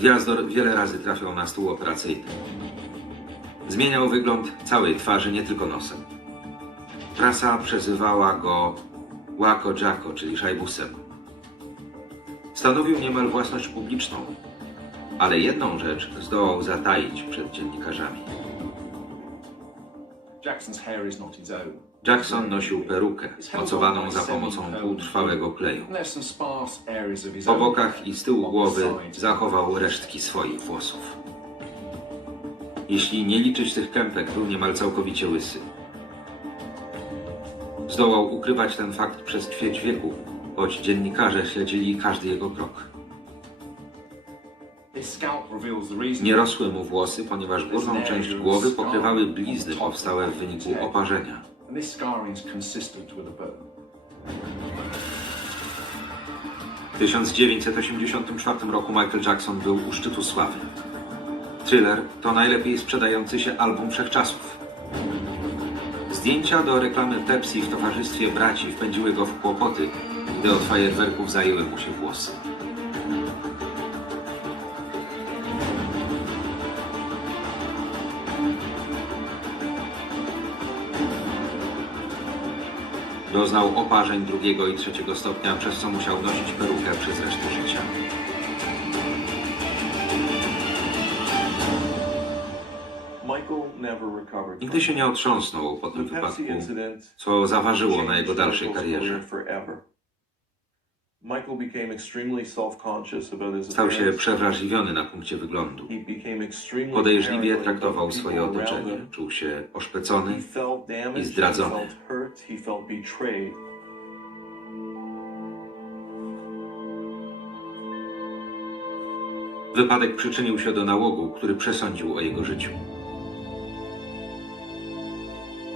Gwiazdor wiele razy trafiał na stół operacyjny. Zmieniał wygląd całej twarzy, nie tylko nosem. Prasa przezywała go Łako Jacko, czyli szajbusem. Stanowił niemal własność publiczną, ale jedną rzecz zdołał zataić przed dziennikarzami. Jackson's hair is not his own. Jackson nosił perukę, mocowaną za pomocą półtrwałego kleju. Po bokach i z tyłu głowy zachował resztki swoich włosów. Jeśli nie liczyć tych kępek, był niemal całkowicie łysy. Zdołał ukrywać ten fakt przez ćwierć wieku, choć dziennikarze śledzili każdy jego krok. Nie rosły mu włosy, ponieważ górną część głowy pokrywały blizny powstałe w wyniku oparzenia. And this scarring is consistent with a burn. W 1984 roku Michael Jackson był u szczytu sławy. Thriller to najlepiej sprzedający się album wszechczasów. Zdjęcia do reklamy Pepsi w towarzystwie braci wpędziły go w kłopoty, gdy od fajerwerków zajęły mu się włosy. Doznał oparzeń drugiego i trzeciego stopnia, przez co musiał nosić perukę przez resztę życia. Nigdy się nie otrząsnął po tym wypadku, co zaważyło na jego dalszej karierze. Stał się przewrażliwiony na punkcie wyglądu. Podejrzliwie traktował swoje otoczenie. Czuł się oszpecony he zdradzony. Hurt, he felt betrayed. Wypadek przyczynił się do nałogu, który przesądził o jego życiu.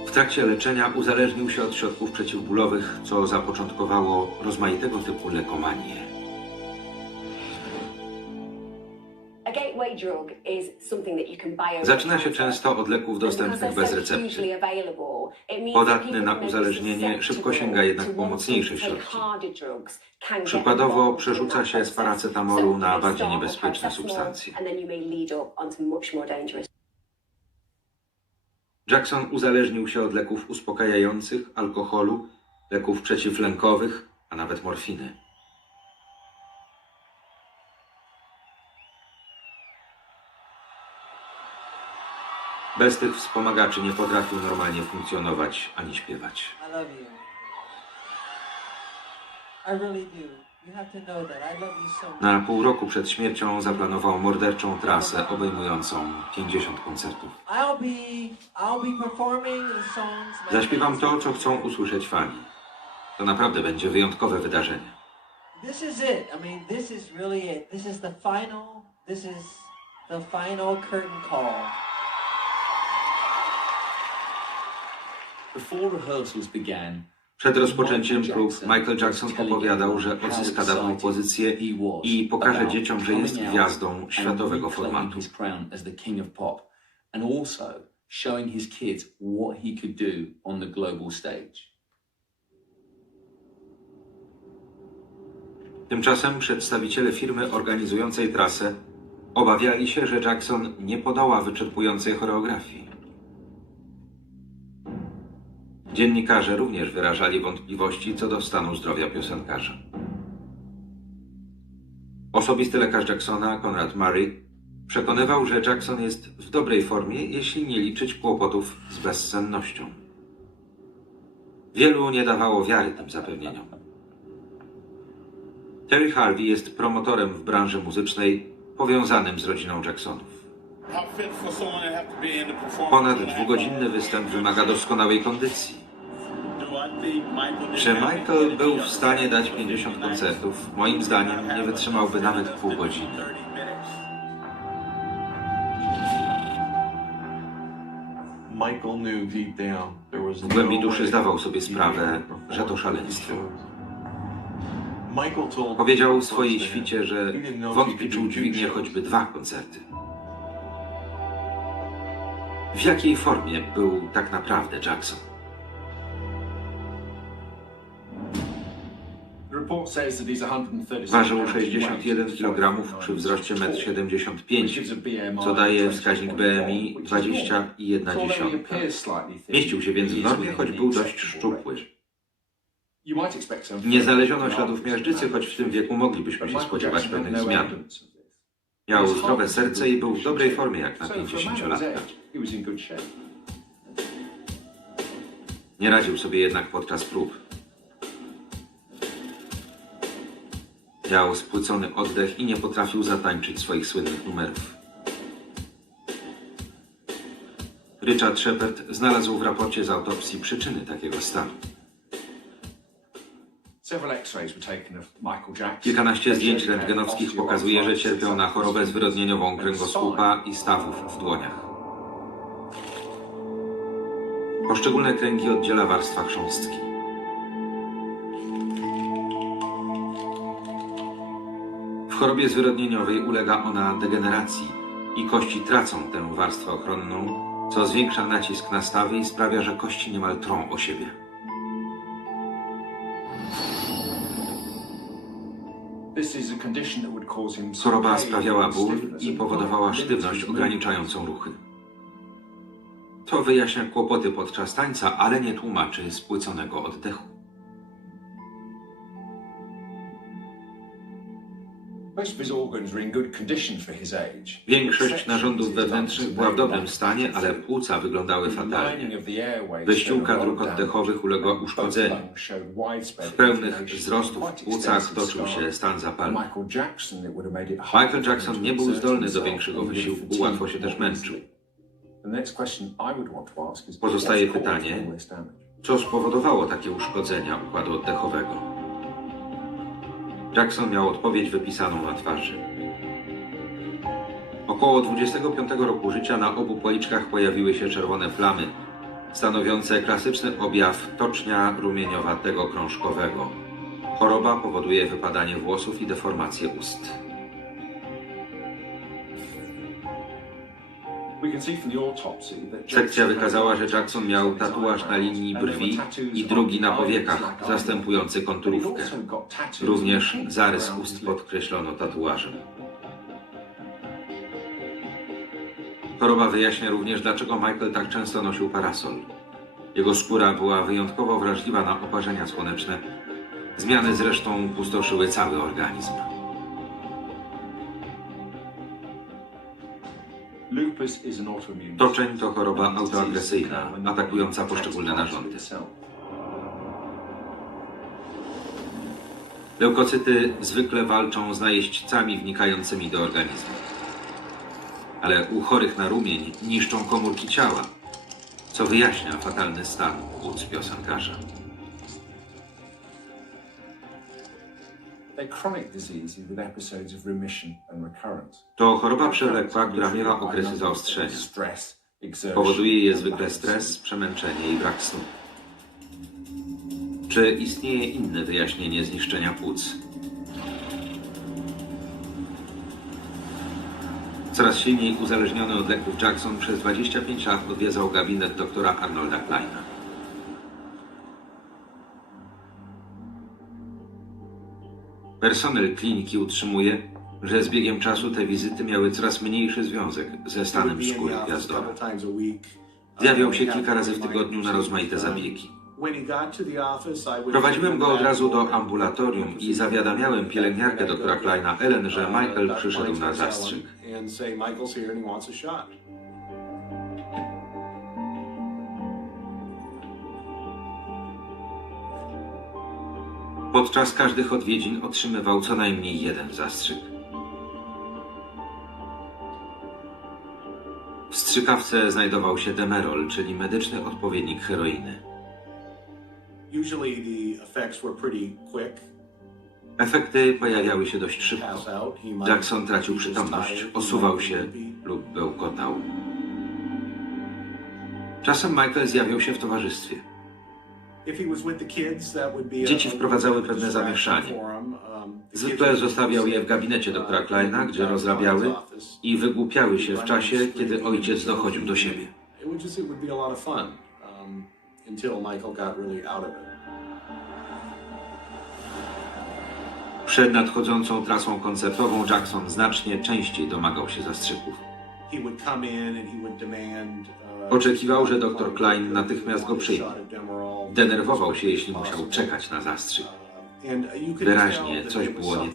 W trakcie leczenia uzależnił się od środków przeciwbólowych, co zapoczątkowało rozmaitego typu lekomanię. Zaczyna się często od leków dostępnych bez recepty. Podatny na uzależnienie szybko sięga jednak po mocniejsze środki. Przykładowo przerzuca się z paracetamolu na bardziej niebezpieczne substancje. Jackson uzależnił się od leków uspokajających, alkoholu, leków przeciwlękowych, a nawet morfiny. Bez tych wspomagaczy nie potrafił normalnie funkcjonować ani śpiewać. I love you. I really do. You have to know that. I love you so much. Na pół roku przed śmiercią zaplanował morderczą trasę obejmującą 50 koncertów. I'll be I'll be performing the songs. my Zaśpiewam to, co chcą usłyszeć fani. To naprawdę będzie wyjątkowe wydarzenie. This is it. I mean, this is really it. This is the final. This is the final curtain call. Przed rozpoczęciem prób Michael Jackson opowiadał, że odzyska dawną pozycję i pokaże dzieciom, że jest gwiazdą światowego formatu. showing his kids what he could do on the global stage. Tymczasem przedstawiciele firmy organizującej trasę obawiali się, że Jackson nie podoła wyczerpującej choreografii. Dziennikarze również wyrażali wątpliwości co do stanu zdrowia piosenkarza. Osobisty lekarz Jacksona, Conrad Murray, przekonywał, że Jackson jest w dobrej formie, jeśli nie liczyć kłopotów z bezsennością. Wielu nie dawało wiary tym zapewnieniom. Terry Harvey jest promotorem w branży muzycznej powiązanym z rodziną Jacksonów. Ponad dwugodzinny występ wymaga doskonałej kondycji. Czy Michael był w stanie dać 50 koncertów? Moim zdaniem nie wytrzymałby nawet pół godziny. W głębi no duszy zdawał sobie sprawę, że to szaleństwo. Powiedział swojej świcie, że wątpi czy udźwignie choćby dwa koncerty. W jakiej formie był tak naprawdę Jackson? Ważył pounds 61 weight, kg przy wzroście 1,75 m, co daje wskaźnik BMI 20,1. Mieścił się więc w normie, choć był dość szczupły. Nie znaleziono śladów miażdżycy, choć w tym wieku moglibyśmy się spodziewać pewnych zmian. Miał zdrowe serce i był w dobrej formie jak na 50-latka. Nie radził sobie jednak podczas prób. Miał spłycony oddech i nie potrafił zatańczyć swoich słynnych numerów. Richard Shepard znalazł w raporcie z autopsji przyczyny takiego stanu. Kilkanaście zdjęć rentgenowskich pokazuje, że cierpiał na chorobę zwyrodnieniową kręgosłupa i stawów w dłoniach. Poszczególne kręgi oddziela warstwa chrząstki. W chorobie zwyrodnieniowej ulega ona degeneracji i kości tracą tę warstwę ochronną, co zwiększa nacisk na stawy i sprawia, że kości niemal trą o siebie. Choroba sprawiała ból i powodowała sztywność ograniczającą ruchy. To wyjaśnia kłopoty podczas tańca, ale nie tłumaczy spłyconego oddechu. Większość narządów wewnętrznych była w dobrym stanie, ale płuca wyglądały fatalnie. Wyściółka dróg oddechowych uległa uszkodzeniu. W pełnych wzrostów w płucach toczył się stan zapalny. Michael Jackson nie był zdolny do większego wysiłku, łatwo się też męczył. Pozostaje pytanie, co spowodowało takie uszkodzenia układu oddechowego? Jackson miał odpowiedź wypisaną na twarzy. Około 25 roku życia na obu policzkach pojawiły się czerwone plamy, stanowiące klasyczny objaw tocznia rumieniowatego krążkowego. Choroba powoduje wypadanie włosów i deformację ust. Sekcja wykazała, że Jackson miał tatuaż na linii brwi i drugi na powiekach, zastępujący konturówkę. Również zarys ust podkreślono tatuażem. Choroba wyjaśnia również, dlaczego Michael tak często nosił parasol. Jego skóra była wyjątkowo wrażliwa na oparzenia słoneczne. Zmiany zresztą pustoszyły cały organizm. Toczeń to choroba autoagresyjna, atakująca poszczególne narządy. Leukocyty zwykle walczą z najeźdźcami wnikającymi do organizmu. Ale u chorych na rumień niszczą komórki ciała, co wyjaśnia fatalny stan płuc piosenkarza. To choroba przewlekła, która miewa okresy zaostrzenia. Powoduje je zwykle stres, przemęczenie i brak snu. Czy istnieje inne wyjaśnienie zniszczenia płuc? Coraz silniej uzależniony od leków Jackson przez 25 lat odwiedzał gabinet doktora Arnolda Kleina. Personel kliniki utrzymuje, że z biegiem czasu te wizyty miały coraz mniejszy związek ze stanem skóry gwiazdora. Zjawiał się kilka razy w tygodniu na rozmaite zabiegi. Prowadziłem go od razu do ambulatorium i zawiadamiałem pielęgniarkę doktora Kleina Ellen, że Michael przyszedł na zastrzyk. Podczas każdych odwiedzin otrzymywał co najmniej jeden zastrzyk. W strzykawce znajdował się demerol, czyli medyczny odpowiednik heroiny. Usually the effects were pretty quick. Efekty pojawiały się dość szybko. Jackson tracił przytomność, osuwał się lub bełkotał. Czasem Michael zjawiał się w towarzystwie. Dzieci wprowadzały pewne zamieszanie. Zwykle zostawiał je w gabinecie doktora Kleina, gdzie rozrabiały i wygłupiały się w czasie, kiedy ojciec dochodził do siebie. Przed nadchodzącą trasą koncertową Jackson znacznie częściej domagał się zastrzyków. Oczekiwał, że dr Klein natychmiast go przyjmie. Denerwował się, jeśli musiał czekać na zastrzyk. Wyraźnie coś było nie